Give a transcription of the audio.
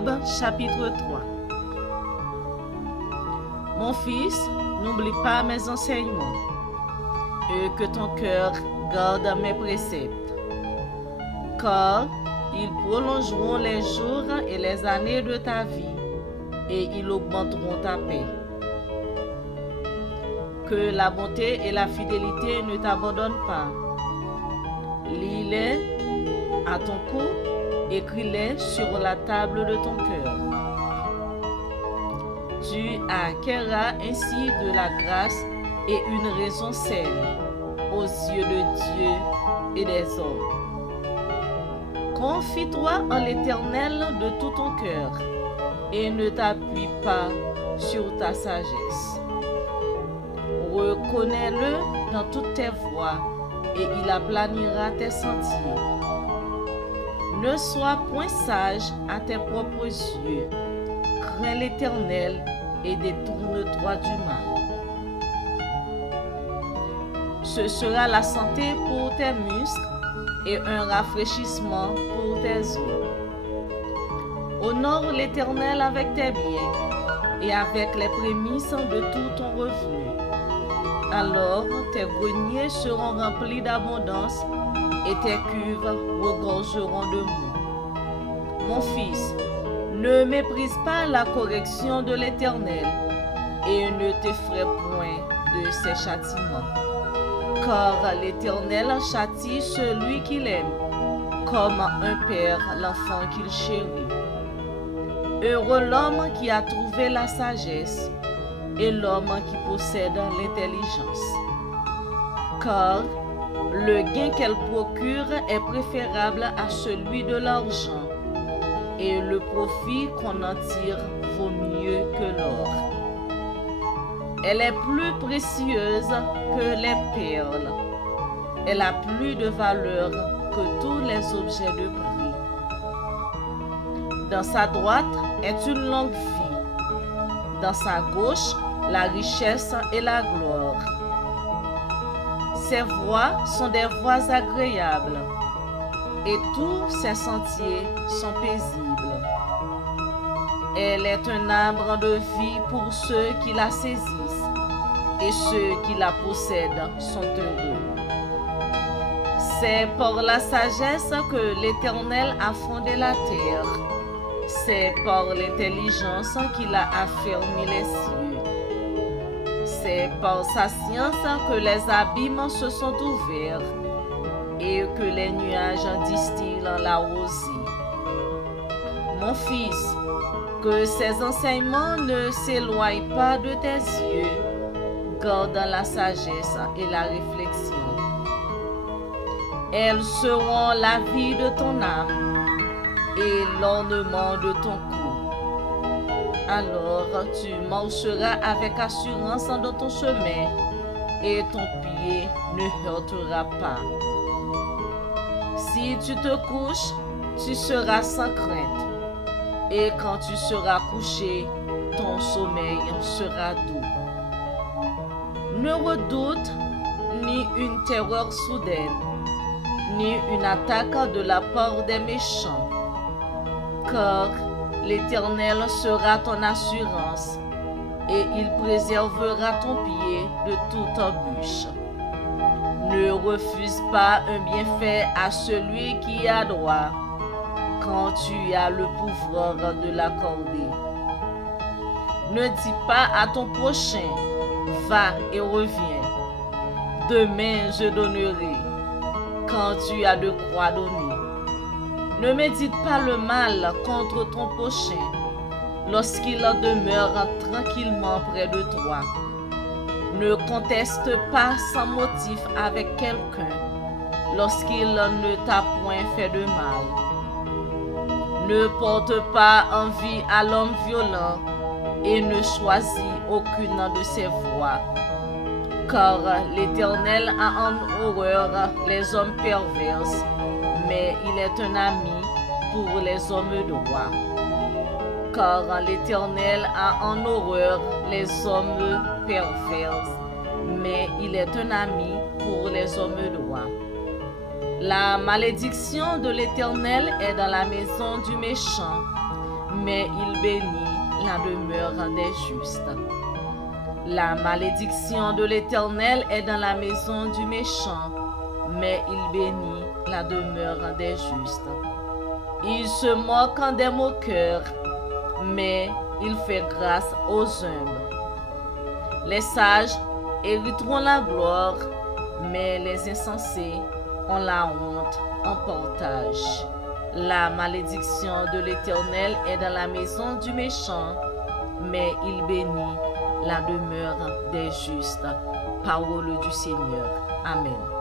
Proverbe chapitre 3. Mon fils, n'oublie pas mes enseignements, et que ton cœur garde mes préceptes, car ils prolongeront les jours et les années de ta vie, et ils augmenteront ta paix. Que la bonté et la fidélité ne t'abandonnent pas. Lis-les à ton cou, écris-les sur la table de ton cœur. Tu acquerras ainsi de la grâce et une raison saine aux yeux de Dieu et des hommes. Confie-toi en l'Éternel de tout ton cœur et ne t'appuie pas sur ta sagesse. Reconnais-le dans toutes tes voies et il aplanira tes sentiers. Ne sois point sage à tes propres yeux. Crains l'Éternel et détourne-toi du mal. Ce sera la santé pour tes muscles et un rafraîchissement pour tes os. Honore l'Éternel avec tes biens et avec les prémices de tout ton revenu. Alors tes greniers seront remplis d'abondance et tes cuves regorgeront de mou. Mon fils, ne méprise pas la correction de l'Éternel et ne t'effraie point de ses châtiments. Car l'Éternel châtie celui qu'il aime, comme un père l'enfant qu'il chérit. Heureux l'homme qui a trouvé la sagesse et l'homme qui possède l'intelligence. Car le gain qu'elle procure est préférable à celui de l'argent, et le profit qu'on en tire vaut mieux que l'or. Elle est plus précieuse que les perles. Elle a plus de valeur que tous les objets de prix. Dans sa droite est une longue vie. Dans sa gauche, la richesse et la gloire. Ses voies sont des voies agréables, et tous ses sentiers sont paisibles. Elle est un arbre de vie pour ceux qui la saisissent, et ceux qui la possèdent sont heureux. C'est par la sagesse que l'Éternel a fondé la terre. C'est par l'intelligence qu'il a affermi les cieux. C'est par sa science que les abîmes se sont ouverts et que les nuages distillent la rosée. Mon fils, que ces enseignements ne s'éloignent pas de tes yeux. Garde la sagesse et la réflexion. Elles seront la vie de ton âme et l'ornement de ton cou. Alors tu marcheras avec assurance dans ton chemin et ton pied ne heurtera pas. Si tu te couches, tu seras sans crainte, et quand tu seras couché, ton sommeil sera doux. Ne redoute ni une terreur soudaine, ni une attaque de la part des méchants, car l'Éternel sera ton assurance, et il préservera ton pied de toute embûche. Ne refuse pas un bienfait à celui qui a droit, quand tu as le pouvoir de l'accorder. Ne dis pas à ton prochain, va et reviens. Demain je donnerai, quand tu as de quoi donner. Ne médite pas le mal contre ton prochain, lorsqu'il demeure tranquillement près de toi. Ne conteste pas sans motif avec quelqu'un, lorsqu'il ne t'a point fait de mal. Ne porte pas envie à l'homme violent et ne choisis aucune de ses voies. Car l'Éternel a en horreur les hommes pervers, mais il est un ami pour les hommes droits. Car l'Éternel a en horreur les hommes pervers, mais il est un ami pour les hommes droits. La malédiction de l'Éternel est dans la maison du méchant, mais il bénit la demeure des justes. La malédiction de l'Éternel est dans la maison du méchant, mais il bénit la demeure des justes. Il se moque des moqueurs, mais il fait grâce aux humbles. Les sages hériteront la gloire, mais les insensés ont la honte en partage. La malédiction de l'Éternel est dans la maison du méchant, mais il bénit la demeure des justes. Parole du Seigneur. Amen.